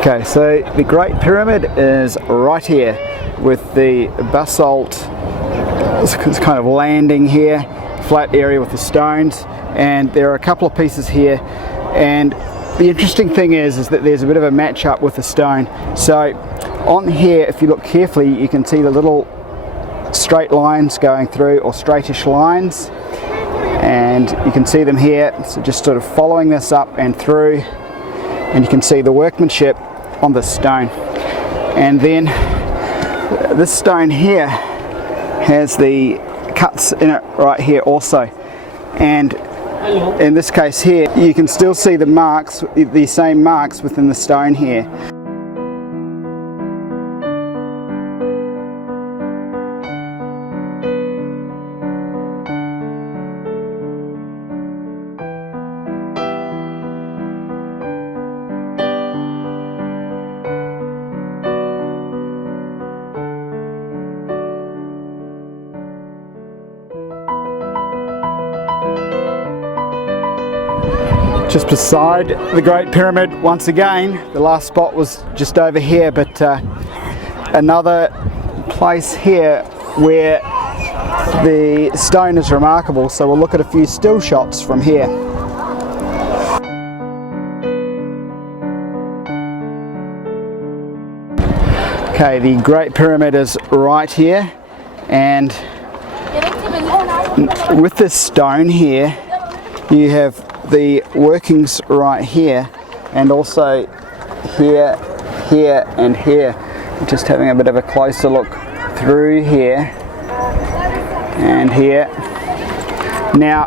Okay, so the Great Pyramid is right here with the basalt. It's kind of landing here, flat area with the stones, and there are a couple of pieces here. And the interesting thing is that there's a bit of a match up with the stone. So on here, if you look carefully, you can see the little straight lines going through, or straightish lines, and you can see them here. So just sort of following this up and through, and you can see the workmanship on the stone. And then this stone here has the cuts in it right here also, and in this case here you can still see the marks, the same marks within the stone here. Just beside the Great Pyramid, once again, the last spot was just over here, but another place here where the stone is remarkable, so we'll look at a few still shots from here. Okay, the Great Pyramid is right here, and with this stone here you have the workings right here, and also here, here and here. Just having a bit of a closer look through here and here. Now,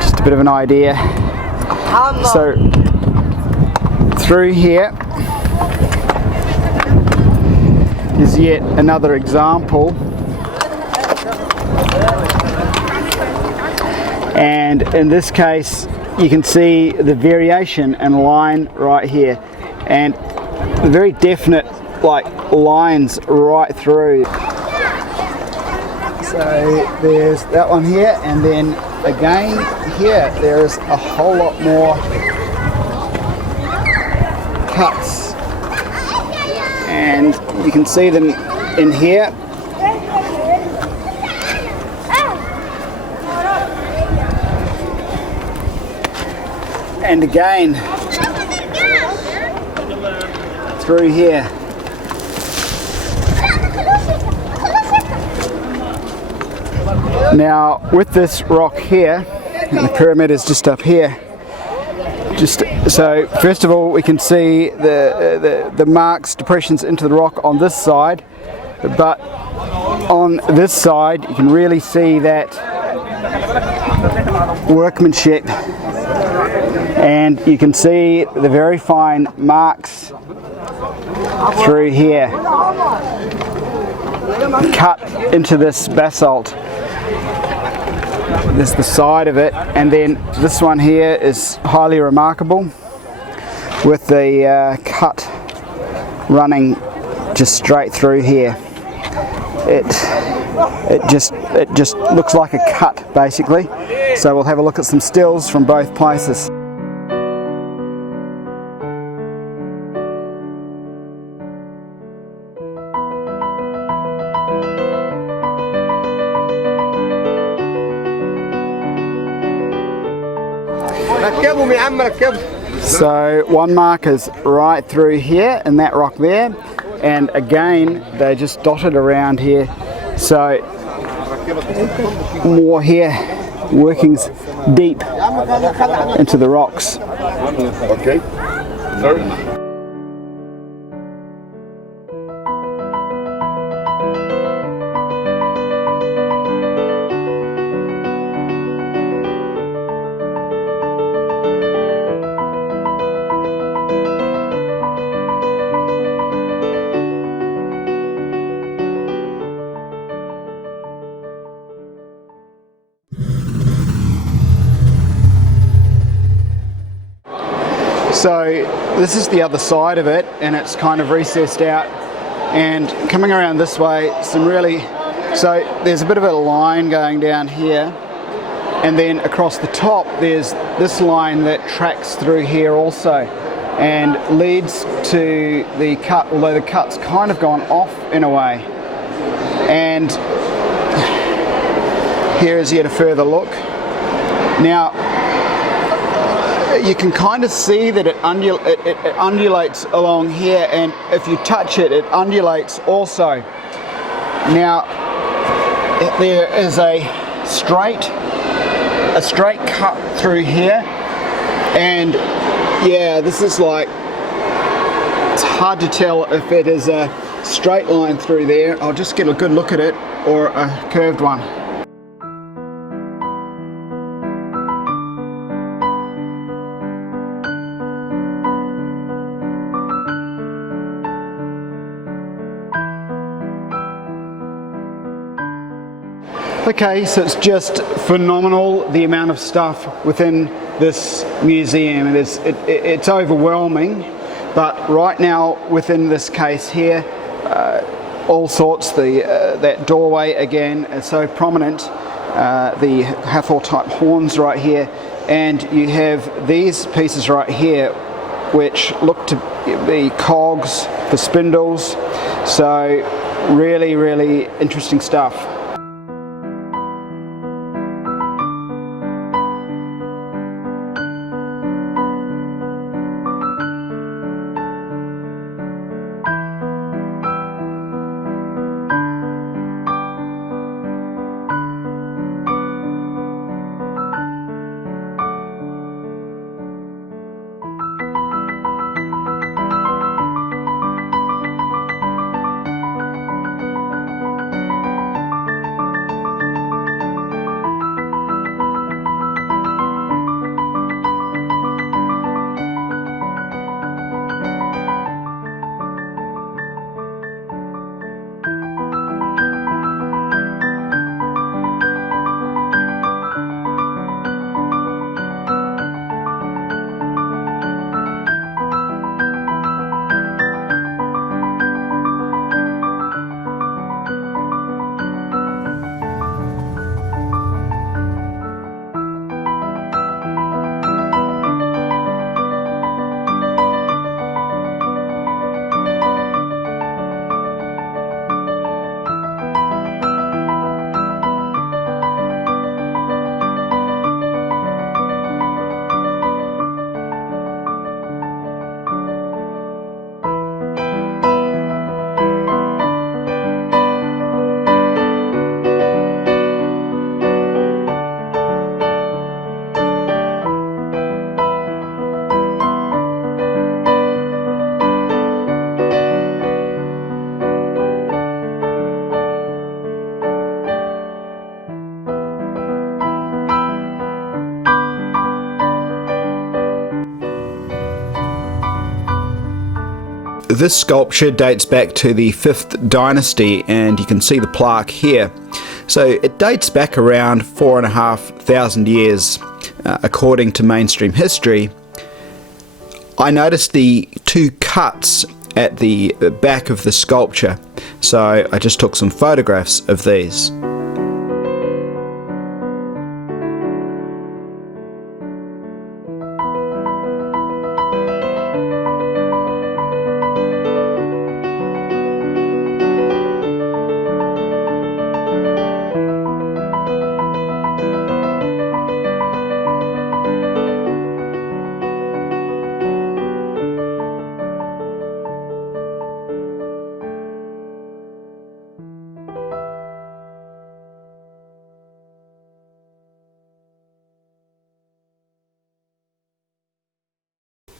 just a bit of an idea. So through here is yet another example. And in this case, you can see the variation and line right here, and very definite lines right through. So there's that one here, and then again here there is a whole lot more cuts, and you can see them in here. And again through here. Now with this rock here, and the pyramid is just up here, so first of all we can see the marks, depressions into the rock on this side, but on this side you can really see that workmanship. And you can see the very fine marks through here, cut into this basalt. There's the side of it, and then this one here is highly remarkable, with the cut running just straight through here. It just looks like a cut basically. So we'll have a look at some stills from both places. So one mark is right through here in that rock there, and again they're just dotted around here. So more here, workings deep into the rocks. Okay. Sorry. So this is the other side of it, and it's kind of recessed out, and coming around this way, so there's a bit of a line going down here, and then across the top there's this line that tracks through here also, and leads to the cut, although the cut's kind of gone off in a way. And here is yet a further look. Now, you can kind of see that it undulates along here, and if you touch it, it undulates also. Now, there is a straight cut through here, and yeah, this is like, it's hard to tell if it is a straight line through there. I'll just get a good look at it, or a curved one. Okay, so it's just phenomenal, the amount of stuff within this museum. It's overwhelming, but right now within this case here, all sorts. That doorway again is so prominent. The Hathor type horns right here, and you have these pieces right here which look to be cogs for spindles. So really, really interesting stuff. This sculpture dates back to the 5th dynasty, and you can see the plaque here. So it dates back around 4,500 years, according to mainstream history. I noticed the 2 cuts at the back of the sculpture, so I just took some photographs of these.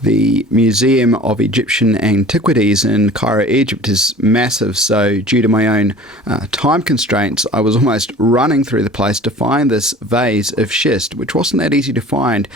The Museum of Egyptian Antiquities in Cairo, Egypt is massive, so due to my own time constraints, I was almost running through the place to find this vase of schist, which wasn't that easy to find.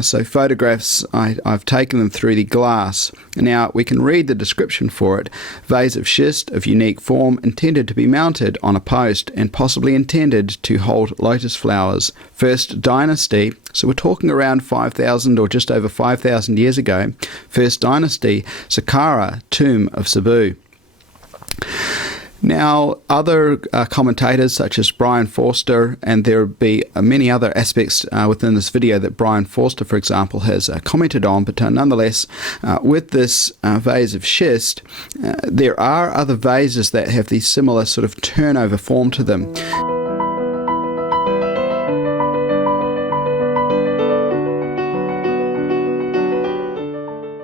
So photographs, I've taken them through the glass. Now we can read the description for it. Vase of schist of unique form, intended to be mounted on a post and possibly intended to hold lotus flowers. First dynasty, so we're talking around 5,000 or just over 5,000 years ago. First dynasty, Saqqara, tomb of Sabu. Now, other commentators such as Brian Forster, and there will be many other aspects within this video that Brian Forster, for example, has commented on, but nonetheless, with this vase of schist, there are other vases that have these similar sort of turnover form to them.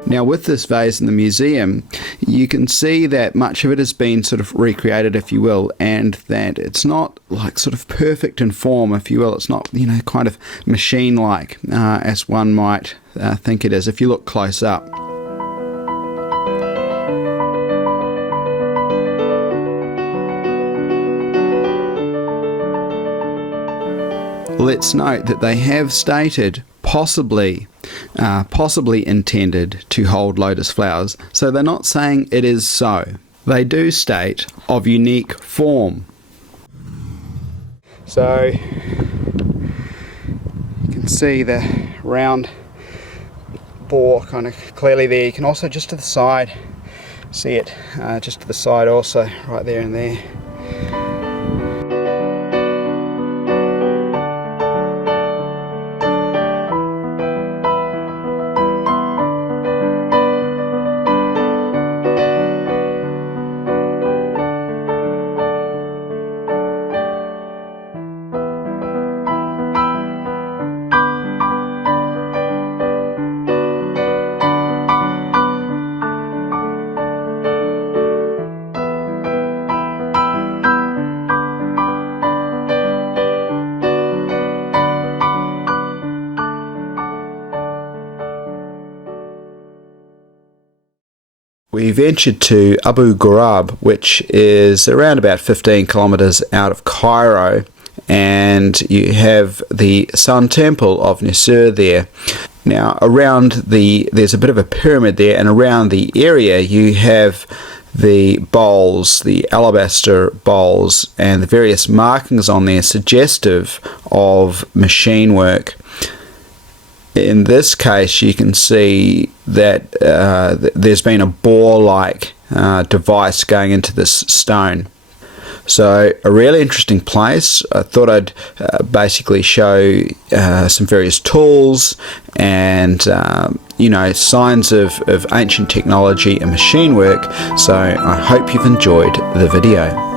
Now, with this vase in the museum, you can see that much of it has been sort of recreated, if you will, and that it's not like sort of perfect in form, if you will. It's not, you know, kind of machine-like as one might think it is if you look close up. Let's note that they have stated possibly intended to hold lotus flowers, so they're not saying it is so. They do state of unique form. So you can see the round bore kind of clearly there. You can also just to the side see it, just to the side also, right there and there. We ventured to Abu Ghurab, which is around about 15 kilometers out of Cairo, and you have the Sun Temple of Nisir there. Now, there's a bit of a pyramid there, and around the area you have the bowls, the alabaster bowls, and the various markings on there suggestive of machine work. In this case, you can see that there's been a bore-like device going into this stone. So a really interesting place. I thought I'd basically show some various tools and signs of ancient technology and machine work. So I hope you've enjoyed the video.